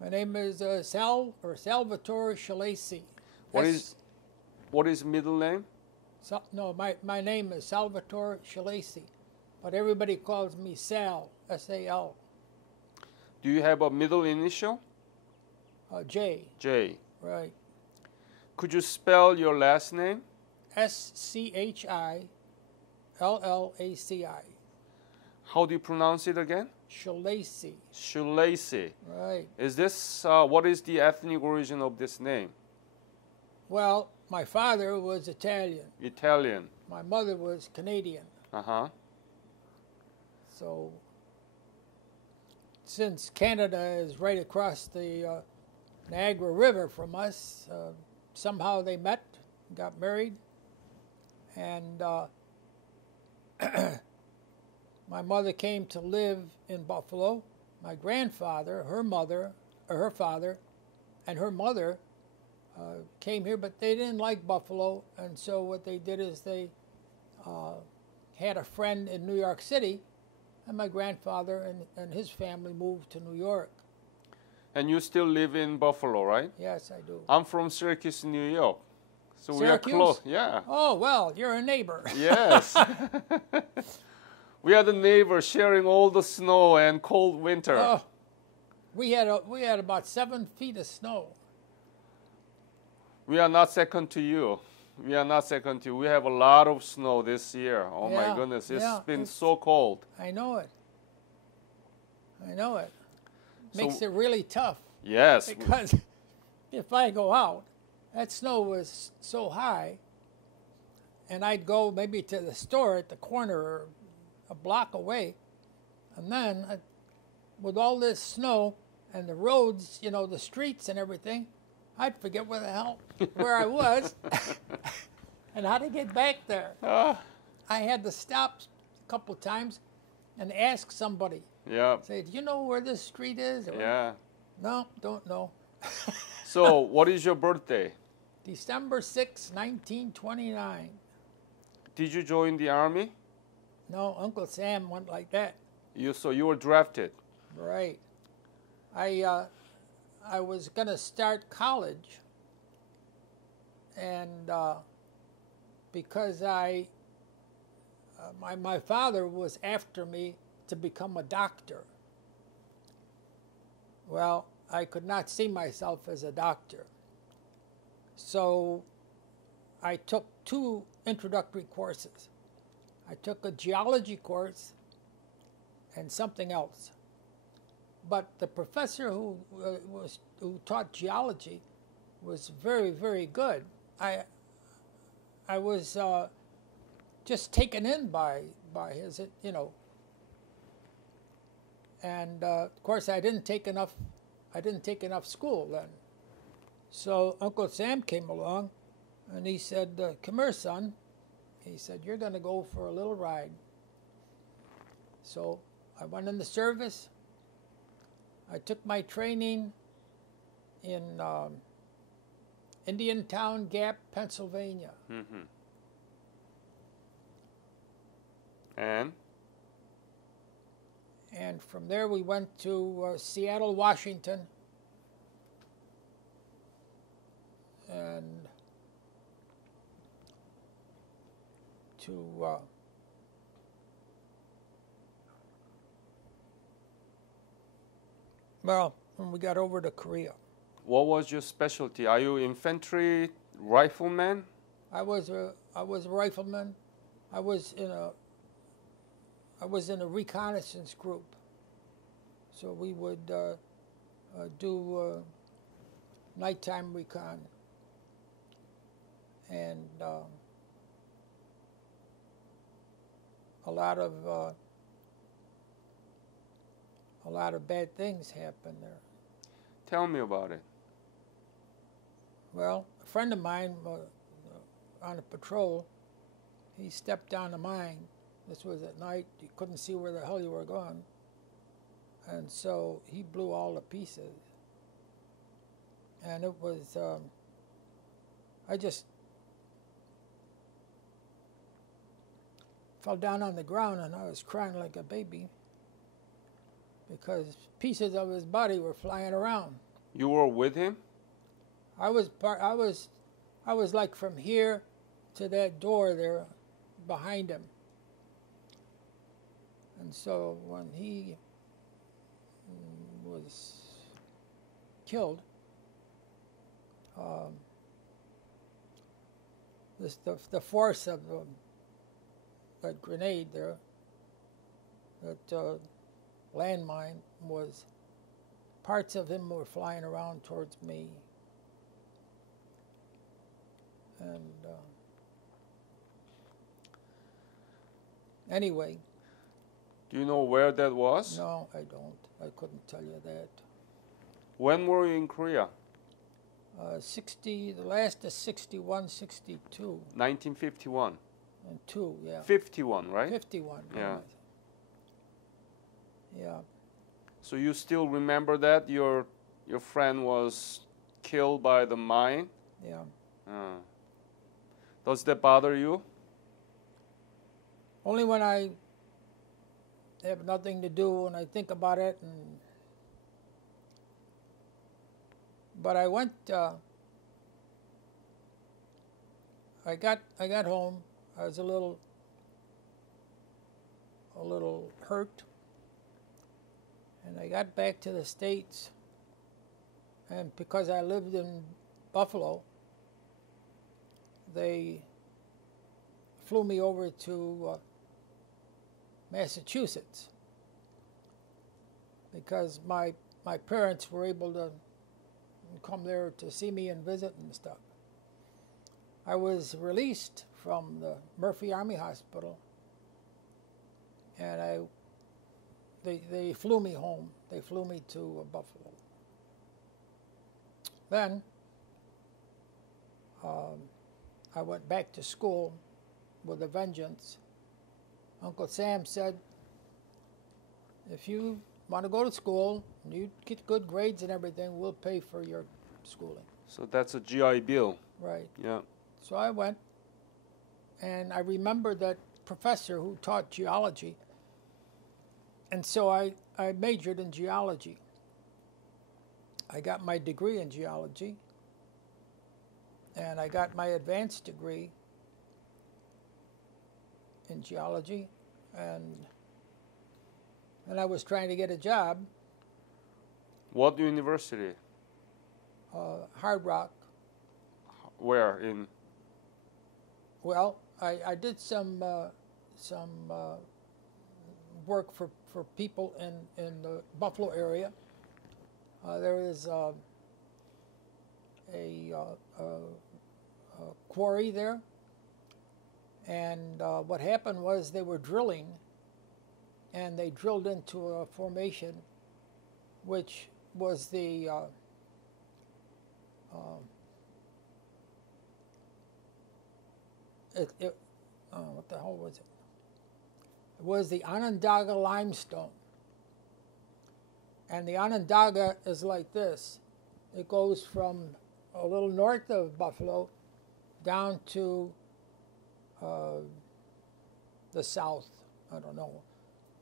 My name is Salvatore Schillaci. What is middle name? No, my name is Salvatore Schillaci, but everybody calls me Sal, S-A-L. Do you have a middle initial? J. J. Right. Could you spell your last name? Schillaci. How do you pronounce it again? Schillaci. Schillaci. Right. Is this, what is the ethnic origin of this name? Well, my father was Italian. Italian. My mother was Canadian. Uh-huh. So, since Canada is right across the Niagara River from us, somehow they met, got married, and my mother came to live in Buffalo. My grandfather, her father, and her mother came here, but they didn't like Buffalo, and so what they did is they had a friend in New York City, and my grandfather and his family moved to New York. And you still live in Buffalo, right? Yes, I do. I'm from Syracuse, New York. So Syracuse? we are close. Yeah. Oh, well, you're a neighbor. Yes. We are the neighbors sharing all the snow and cold winter. Oh, we had about 7 feet of snow. We are not second to you. We are not second to you. We have a lot of snow this year. Oh Yeah, my goodness, it's yeah, been so cold. I know it. I know it. So- Makes it really tough. Yes. Because if I go out, that snow was so high, and I'd go maybe to the store at the corner or a block away, and then with all this snow and the roads, you know, the streets and everything, I'd forget where I was and how to get back there. I had to stop a couple times and ask somebody. Yeah. Say, do you know where this street is? Or, Yeah. No, don't know. So, what is your birthday? December 6, 1929. Did you join the army? No, Uncle Sam went like that. So you were drafted. Right. I was going to start college, and because my father was after me to become a doctor. Well, I could not see myself as a doctor. So I took 2 introductory courses. I took a geology course and something else. But the professor who taught geology was very, very good. I was just taken in by his, you know. And of course, I didn't take enough school then. So Uncle Sam came along, and he said, "Come here, son." He said, "You're going to go for a little ride." So I went in the service. I took my training in Indiantown Gap, Pennsylvania. Mm-hmm. And from there we went to Seattle, Washington. And to well, when we got over to Korea. What was your specialty? Are you infantry rifleman? I was a rifleman. I was in a reconnaissance group. So we would do nighttime recon. And a lot of bad things happened there. Tell me about it. Well, a friend of mine on a patrol, he stepped down a mine. This was at night. You couldn't see where the hell you were going. And so he blew all the pieces. And it was, I just fell down on the ground and I was crying like a baby because pieces of his body were flying around. You were with him? I was like from here to that door there behind him. And so when he was killed, the force of that grenade there, that landmine, was parts of him were flying around towards me. And anyway. Do you know where that was? No, I don't. I couldn't tell you that. When were you in Korea? The last is 61, 62. 1951. And 2, yeah. 51, right? 51. Yeah. Yeah. So you still remember that your friend was killed by the mine? Yeah. Does that bother you? Only when I have nothing to do and I think about it. But I went. I got home. I was a little hurt, and I got back to the States. And because I lived in Buffalo, they flew me over to Massachusetts because my parents were able to come there to see me and visit and stuff. I was released from the Murphy Army Hospital, and they flew me home. They flew me to Buffalo. Then I went back to school with a vengeance. Uncle Sam said, if you want to go to school, and you get good grades and everything, we'll pay for your schooling. So that's a GI Bill. Right. Yeah. So I went, and I remember that professor who taught geology, and so I majored in geology. I got my degree in geology, and I got my advanced degree in geology, and I was trying to get a job. What university? Hard Rock. Where in? Well, I did some work for people in the Buffalo area. There is a quarry there, and what happened was they were drilling, and they drilled into a formation which was the what the hell was it? It was the Onondaga limestone. And the Onondaga is like this. It goes from a little north of Buffalo down to the south. I don't know.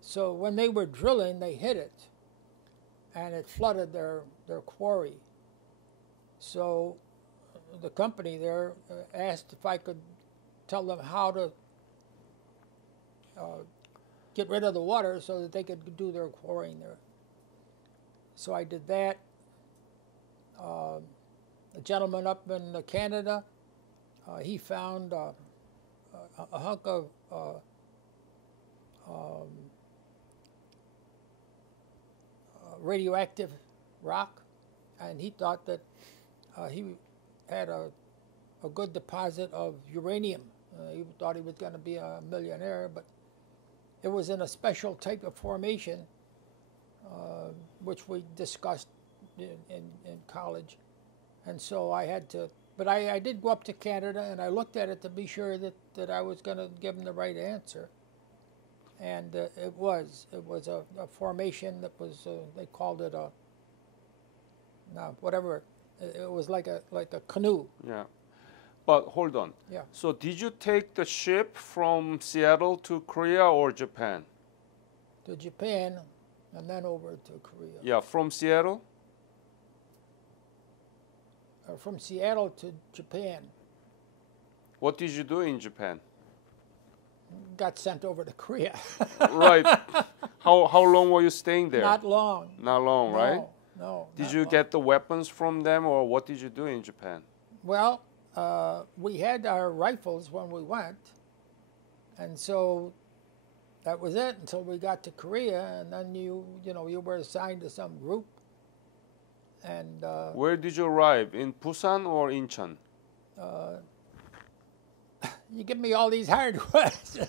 So when they were drilling, they hit it, and it flooded their quarry. So the company there asked if I could tell them how to get rid of the water so that they could do their quarrying there. So I did that. A gentleman up in Canada, he found a hunk of radioactive rock, and he thought that he had a good deposit of uranium. He thought he was going to be a millionaire, but it was in a special type of formation, which we discussed in college. And so I had to, but I did go up to Canada, and I looked at it to be sure that I was going to give him the right answer. And it was a formation that was, they called it a, no, whatever, it was like a canoe. Yeah. But hold on. Yeah. So did you take the ship from Seattle to Korea or Japan? To Japan, and then over to Korea. Yeah, from Seattle? from Seattle to Japan. What did you do in Japan? Got sent over to Korea. Right. How long were you staying there? Not long. Not long, right? No. Did not you long. get the weapons from them, or what did you do in Japan? Well, we had our rifles when we went, and so that was it until we got to Korea, and then you were assigned to some group. And Where did you arrive? In Busan or Incheon? you give me all these hard questions.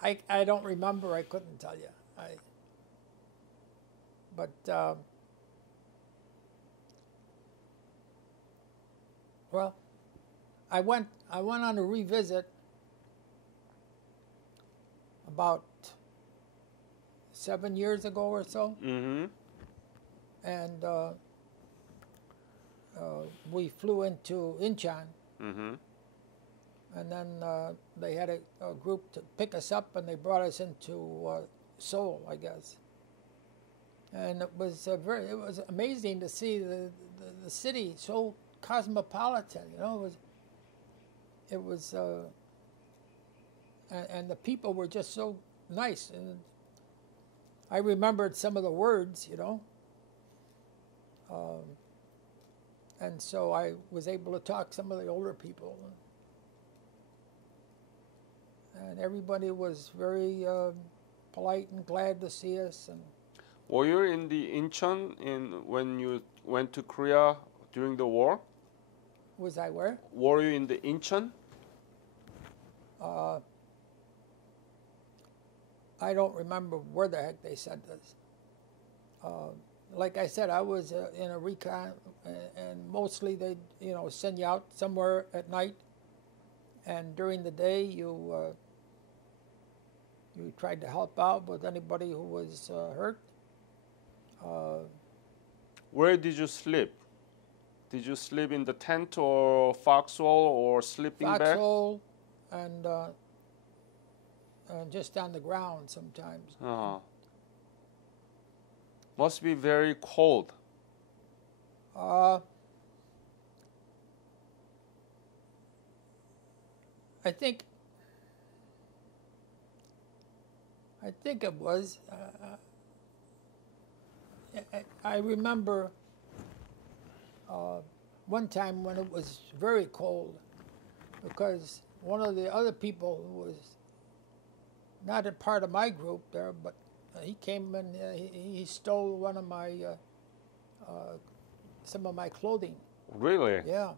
I don't remember. I couldn't tell you. Well, I went on a revisit about 7 years ago or so, Mm-hmm. and we flew into Incheon, Mm-hmm. and then they had a group to pick us up, and they brought us into Seoul, I guess. And it was amazing to see the city so cosmopolitan. It was and the people were just so nice, and I remembered some of the words, and so I was able to talk to some of the older people, and everybody was very polite and glad to see us. And Were you in the Incheon when you went to Korea during the war? was I where? Were you in the Incheon? I don't remember where the heck they sent us. Like I said, I was in a recon, and mostly they, send you out somewhere at night, and during the day you tried to help out with anybody who was hurt. Where did you sleep? Did you sleep in the tent or foxhole or sleeping bag? Foxhole and just on the ground sometimes. Must be very cold. I think it was. I remember one time when it was very cold, because one of the other people who was not a part of my group there, but he came and he stole one of my some of my clothing. Really? Yeah.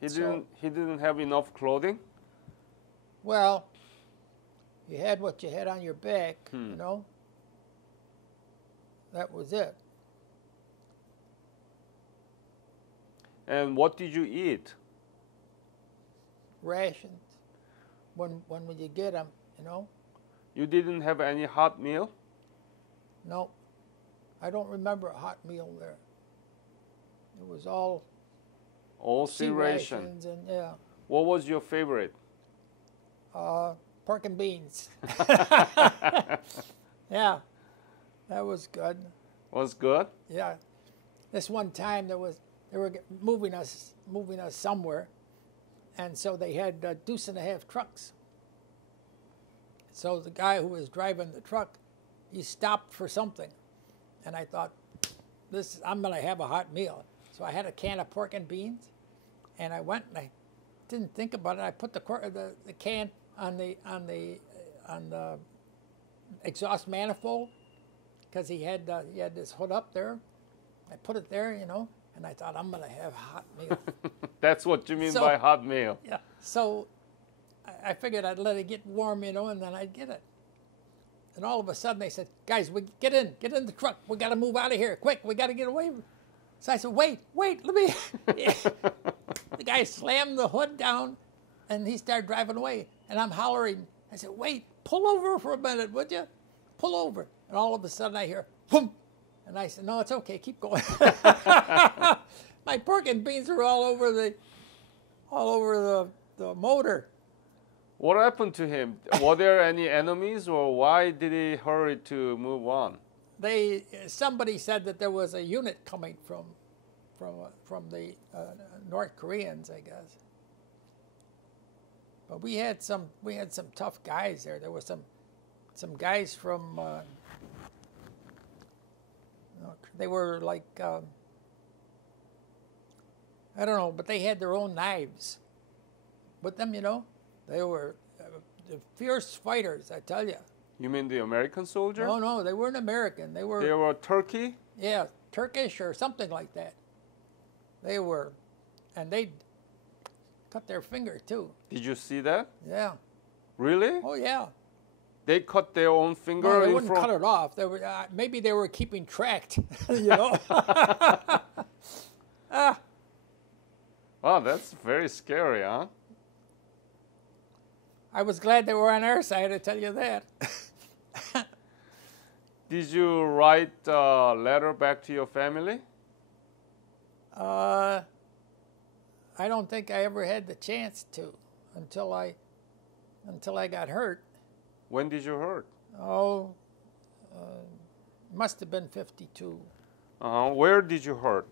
He didn't have enough clothing? Well, you had what you had on your back, That was it. And what did you eat? Rations. When you get them, You didn't have any hot meal? No, I don't remember a hot meal there. It was all sea ration. rations, and yeah, What was your favorite? pork and beans. Yeah, that was good. Was good? Yeah, this one time they were moving us somewhere, and so they had 2.5 trucks. So the guy who was driving the truck, he stopped for something, and I thought, I'm gonna have a hot meal. So I had a can of pork and beans, and I went and I didn't think about it. I put the can on the exhaust manifold, because he had this hood up there. I put it there, and I thought, I'm gonna have a hot meal. That's what you mean by hot meal. Yeah. So I figured I'd let it get warm, and then I'd get it. And all of a sudden they said, guys, get in the truck. We got to move out of here, quick. We got to get away. So I said, wait, let me. The guy slammed the hood down, and he started driving away. And I'm hollering. I said, wait, pull over for a minute, would you? Pull over. And all of a sudden I hear, boom. And I said, no, it's okay, keep going. My pork and beans are all over the motor. What happened to him? Were there any enemies, or why did he hurry to move on? somebody said that there was a unit coming from the North Koreans, I guess. But we had some tough guys there. There were some guys from they were like I don't know, but they had their own knives with them. They were the fierce fighters, I tell you. You mean the American soldier? No, they weren't American. They were Turkey? Yeah, Turkish or something like that. They were, and they'd cut their finger too. Did you see that? Yeah. Really? Oh yeah. They cut their own finger? No, they wouldn't cut it off. They were maybe they were keeping track, Wow, that's very scary, huh? I was glad they were on our side, I tell you that. Did you write a letter back to your family? I don't think I ever had the chance to until I got hurt. When did you hurt? Oh, must have been 52. Where did you hurt?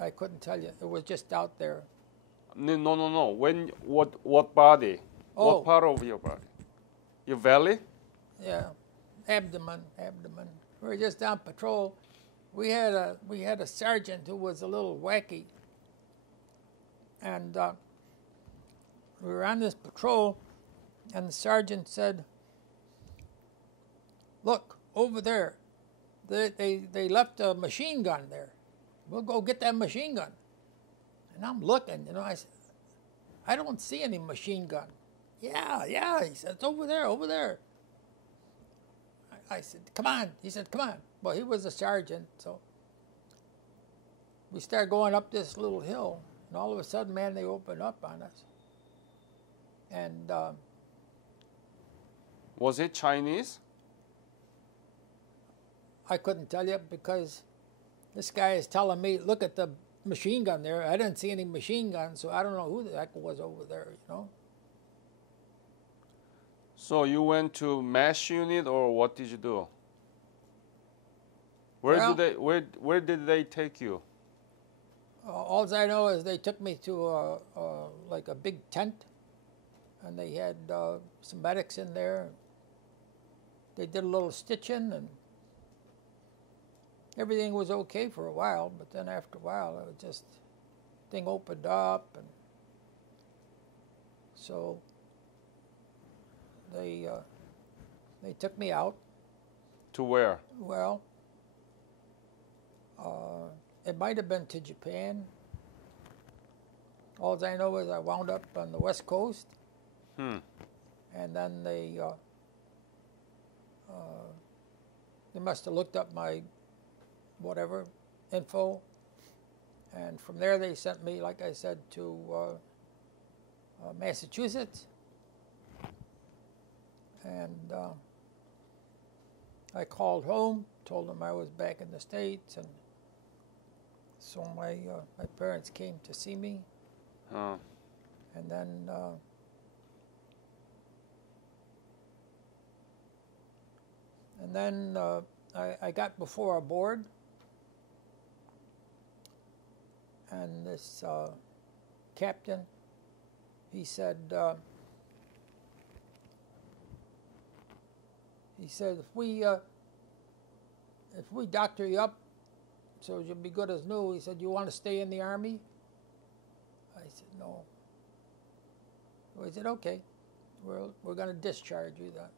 I couldn't tell you. It was just out there. No. What body? Oh. What part of your body? Your belly? Yeah, abdomen. We were just on patrol. We had a sergeant who was a little wacky, and we were on this patrol, and the sergeant said, "Look over there. They left a machine gun there. We'll go get that machine gun." And I'm looking, I said, "I don't see any machine gun." Yeah, he said, "It's over there. I said, "Come on." He said, "Come on." Well, he was a sergeant, so we started going up this little hill, and all of a sudden, man, they opened up on us. And was it Chinese? I couldn't tell you because this guy is telling me, "Look at the machine gun there." I didn't see any machine gun, so I don't know who the heck was over there, So you went to MASH unit, or what did you do? Where did they take you? All I know is they took me to like a big tent, and they had some medics in there. They did a little stitching, and everything was okay for a while. But then after a while, it was just thing opened up, and so they took me out. To where? Well, it might have been to Japan. All I know is I wound up on the West Coast, and then they must have looked up my whatever info, and from there they sent me, like I said, to Massachusetts, and I called home, told them I was back in the States, and so my parents came to see me, and then I got before a board, and this captain, he said, if we doctor you up so you'll be good as new, he said, "You want to stay in the Army?" I said, "No." He said, "Okay, we're going to discharge you then."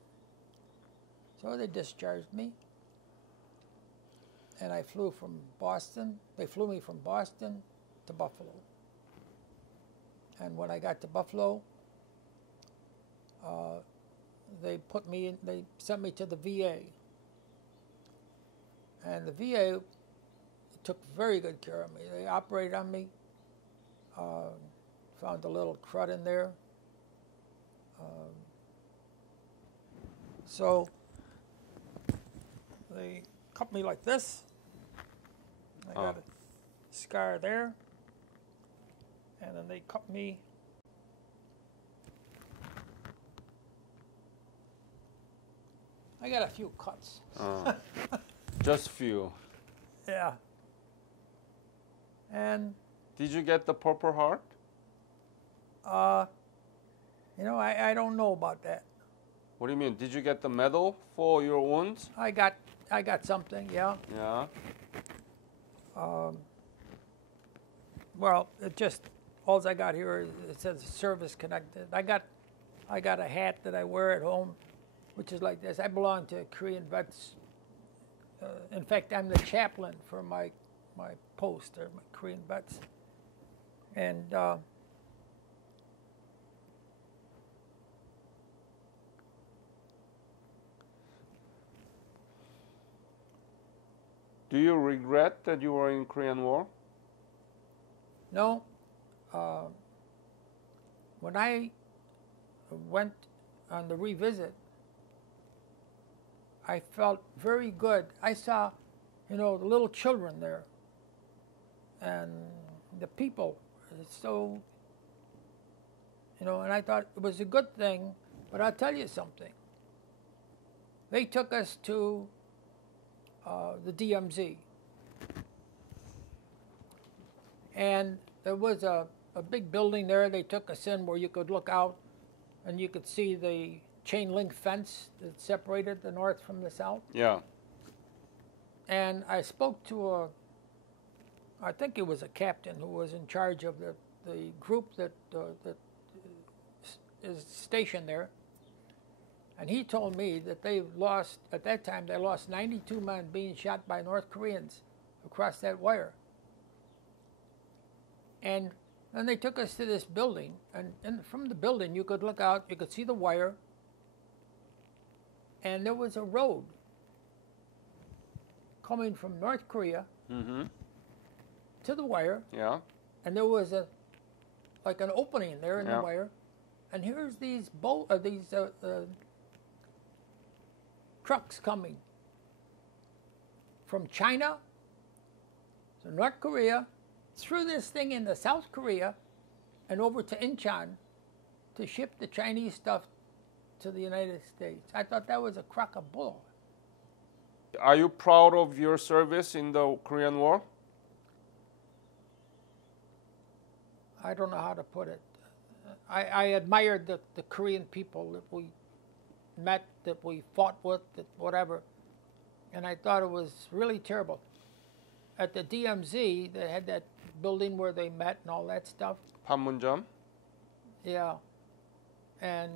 So they discharged me, and I flew from Boston. They flew me from Boston to Buffalo. And when I got to Buffalo, they sent me to the VA. And the VA took very good care of me. They operated on me, found a little crud in there. So they cut me like this. I got a scar there. And then they cut me I got a few cuts. Just few. Yeah. And Did you get the Purple Heart? you know, I don't know about that. What do you mean? Did you get the medal for your wounds? I got something, yeah. Yeah. Well, it just all I got here is it says service connected. I got a hat that I wear at home, which is like this. I belong to Korean vets. In fact, I'm the chaplain for my post, or my Korean vets, and Do you regret that you were in Korean War? no. When I went on the revisit, I felt very good. I saw, you know, the little children there, and the people. So, you know, and I thought it was a good thing. But I'll tell you something. They took us to the DMZ, and there was a big building there. They took us in where you could look out, and you could see the chain link fence that separated the north from the south. Yeah. And I spoke to I think it was a captain who was in charge of the group that is stationed there. And he told me that at that time, they lost 92 men being shot by North Koreans across that wire. And then they took us to this building, and from the building you could look out, you could see the wire, and there was a road coming from North Korea to the wire. Yeah. And there was like an opening there in the wire, and here's these trucks coming from China to North Korea, through this thing into South Korea, and over to Incheon to ship the Chinese stuff to the United States. I thought that was a crock of bull. Are you proud of your service in the Korean War? I don't know how to put it. I admired the Korean people that we met, that we fought with, that whatever. And I thought it was really terrible. At the DMZ, they had that building where they met and all that stuff. 판문점? Yeah. And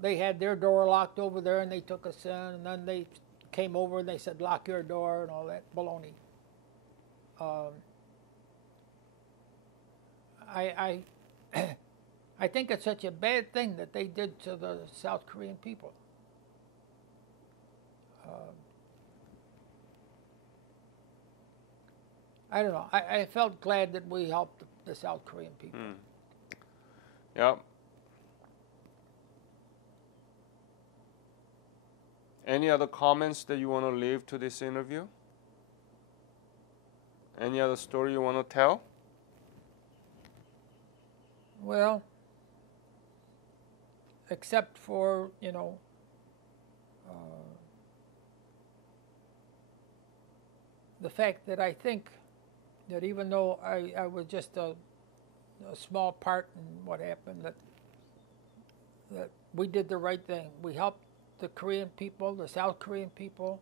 they had their door locked over there, and they took us in, and then they came over and they said, lock your door and all that baloney. I think it's such a bad thing that they did to the South Korean people. I don't know. I felt glad that we helped the South Korean people. Yeah. Any other comments that you want to leave to this interview? Any other story you want to tell? Well, except for, you know, the fact that I think that even though I was just a small part in what happened, that we did the right thing. We helped the Korean people, the South Korean people,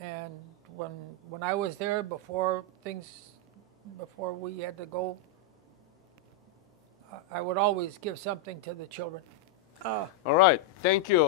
and when I was there before we had to go, I would always give something to the children. All right, thank you.